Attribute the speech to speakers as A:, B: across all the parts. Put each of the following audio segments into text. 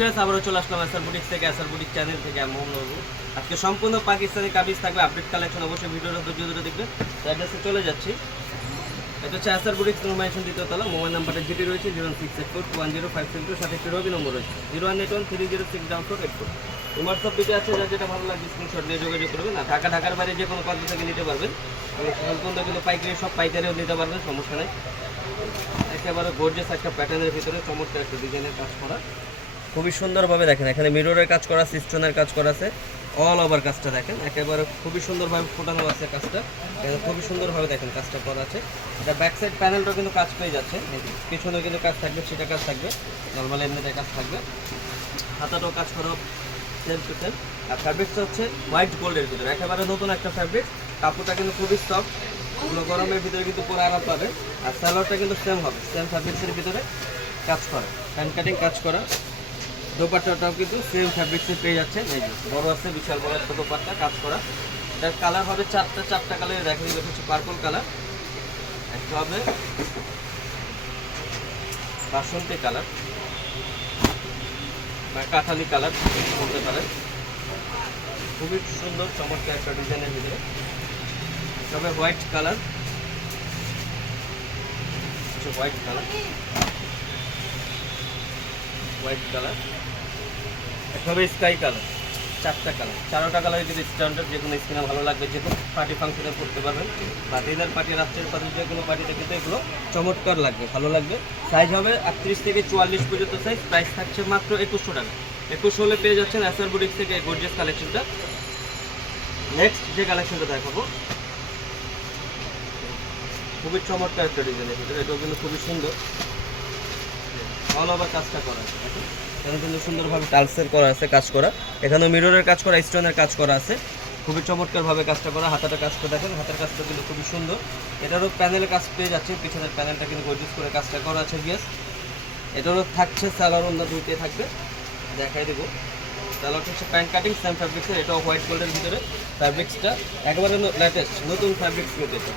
A: Viewers আবারও চলে আসলাম এসআর বুটিক থেকে এসআর বুটিক চ্যানেল থেকে, আমি মোহাম্মদ। আজকে সম্পূর্ণ পাকিস্তানি কামিজ থাকবে আপডেট কালেকশন অবশ্যই ভিডিওটা ধৈর্য ধরে দেখবে অ্যাড্রেসে চলে যাচ্ছি। এটা হচ্ছে এসআর বুটিক মেনশন দ্বিতীয় তলা মোবাইল নাম্বারটা যেটি রয়েছে zero six eight four one zero five seven two সাথে একটি রবি নম্বর রয়েছে zero one eight one three zero six down four eight four তোমার সব আছে যা যেটা ভালো লাগবে স্ক্রিনশট নিয়ে যোগাযোগ করবেন। আর ঢাকা, ঢাকার বাইরে যে কোনো প্রান্ত থেকে নিতে পারবেন। সম্পূর্ণ কিন্তু পাইকারি সব পাইকারিও নিতে পারবেন, সমস্যা নেই। একেবারে গর্জেস একটা প্যাটার্নের ভিতরে চমৎকার একটা ডিজাইনের কাজ করা। খুবই সুন্দরভাবে দেখেন, এখানে মিররের কাজ করা আছে সিস্টনের কাজ করা আছে অল ওভার কাজটা দেখেন, একেবারে খুবই সুন্দরভাবে ফোটানো আছে কাজটা খুবই সুন্দরভাবে দেখেন কাজটা করা আছে। এটা ব্যাক সাইড প্যানেলটাও কিন্তু কাজ পেয়ে যাচ্ছে পিছনেও কিন্তু কাজ থাকবে, সেটা কাজ থাকবে নর্মাল এমনিতে কাজ থাকবে। হাতাটাও কাজ করা সেম টু সেম আর ফ্যাব্রিকটা হচ্ছে হোয়াইট গোল্ডের ভিতরে, একেবারে নতুন একটা ফ্যাব্রিক কাপড়টা কিন্তু খুবই সফট কোনো গরমের ভিতরে কিন্তু পরে আরাম পাবে, আর স্যালোয়ারটা কিন্তু সেম হবে সেম ফ্যাব্রিক্সের ভিতরে কাজ করা হ্যান্ড কাটিং কাজ করা। দোপাট্টাটাও কিন্তু সেম ফ্যাব্রিক্সে পেয়ে যাচ্ছেন এই যে বড় আছে, বিশাল বড় একটা দোপাট্টা কাজ করা। এটার কালার হবে চারটা চারটা কালারে দেখা দিলে হচ্ছে পার্পল কালার একটা হবে বাসন্তী কালার বা কাঠালি কালার বলতে পারেন খুবই সুন্দর, চমৎকার একটা ডিজাইনের ভিতরে। তবে white colour white colour white colour হবে স্কাই কালার চারটা কালার চারোটা কালার যদি স্ট্যান্ডার্ড যে কোনো স্কিনে ভালো লাগবে, যে কোনো পার্টি ফাংশনে পড়তে পারবেন। বা ডিনার পার্টি রাত্রের পার্টি যে কোনো পার্টিতে কিন্তু এগুলো চমৎকার লাগবে, ভালো লাগবে। সাইজ হবে আটত্রিশ থেকে চুয়াল্লিশ পর্যন্ত সাইজ প্রাইস থাকছে মাত্র একুশশো টাকা। একুশ হলে পেয়ে যাচ্ছেন অ্যাসার বুটিক্স থেকে এই গর্জিয়াস কালেকশনটা নেক্সট যে কালেকশনটা দেখাবো, খুবই চমৎকার একটা ডিজাইনের ভিতরে, এটাও কিন্তু খুবই সুন্দর। অল ওভার কাজটা করা আছে। এখানে কিন্তু সুন্দরভাবে টালসের করা আছে কাজ করা। এখানেও মিররের কাজ করা স্টোনের কাজ করা আছে। খুবই চমৎকারভাবে কাজটা করা, হাতাটা কাজ করে দেখেন, হাতের কাজটা কিন্তু খুবই সুন্দর। এটারও প্যানেলের কাজ পেয়ে যাচ্ছে পিছনের প্যানেলটা কিন্তু গর্জিস করে কাজটা করা আছে গ্যাস এটারও থাকছে স্যালার অন্য দুইতে থাকবে। দেখাই দেবো। স্যালার হচ্ছে প্যান্ট কাটিং সেম ফ্যাব্রিক্সের এটাও হোয়াইট গোল্ডের ভিতরে। ফ্যাব্রিক্সটা একেবারে লেটেস্ট নতুন ফ্যাব্রিক্স কিন্তু এটা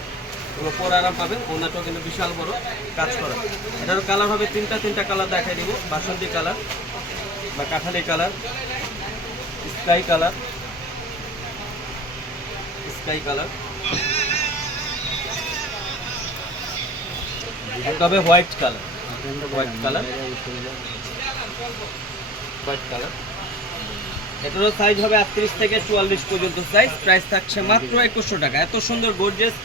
A: পুরো আরাম পাবেন, ওনাটাও কিন্তু বিশাল বড় কাজ করা। এটার কালার হবে তিনটা তিনটা কালার দেখাই দিব, বাসন্তী কালার বা Kathali colour, sky colour sky colour. হবে white colour white colour white colour. এটারও সাইজ হবে আটত্রিশ থেকে চুয়াল্লিশ পর্যন্ত সাইজ প্রাইস থাকছে মাত্র একুশশো টাকা। এত সুন্দর গর্জেস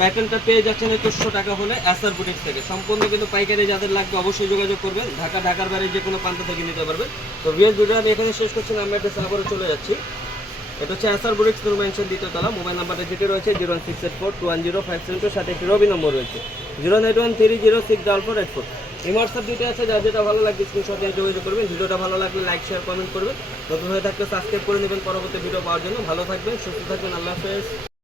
A: প্যাটার্নটা পেয়ে যাচ্ছেন একুশশো টাকা হলে অ্যাসার বুটিক থেকে। সম্পূর্ণ কিন্তু পাইকারি যাদের লাগবে অবশ্যই যোগাযোগ করবেন। ঢাকা ঢাকার বাইরে যে কোনো প্রান্ত থেকে নিতে পারবেন। তো ভিএস ভিডিও আমি এখানে শেষ করছি না, আমরা একটা আবারও চলে যাচ্ছি। এটা হচ্ছে অ্যাসার বুটিক্স নুর মেনশন দ্বিতীয় তলা মোবাইল নাম্বারটা যেটি রয়েছে zero one six eight four two one zero five seven two সাথে একটি রবি নম্বর রয়েছে। Zero eight one three zero six double four eight four. WhatsApp দুটো আছে যা যেটা ভালো লাগবে স্ক্রিনশট দিয়ে যোগাযোগ করবেন। ভিডিওটা ভালো লাগলে লাইক শেয়ার কমেন্ট করবেন। নতুন হয়ে থাকলে সাবস্ক্রাইব করে নেবেন। পরবর্তী ভিডিও পাওয়ার জন্য ভালো থাকবেন সুস্থ থাকবেন। আল্লাহ হাফেজ।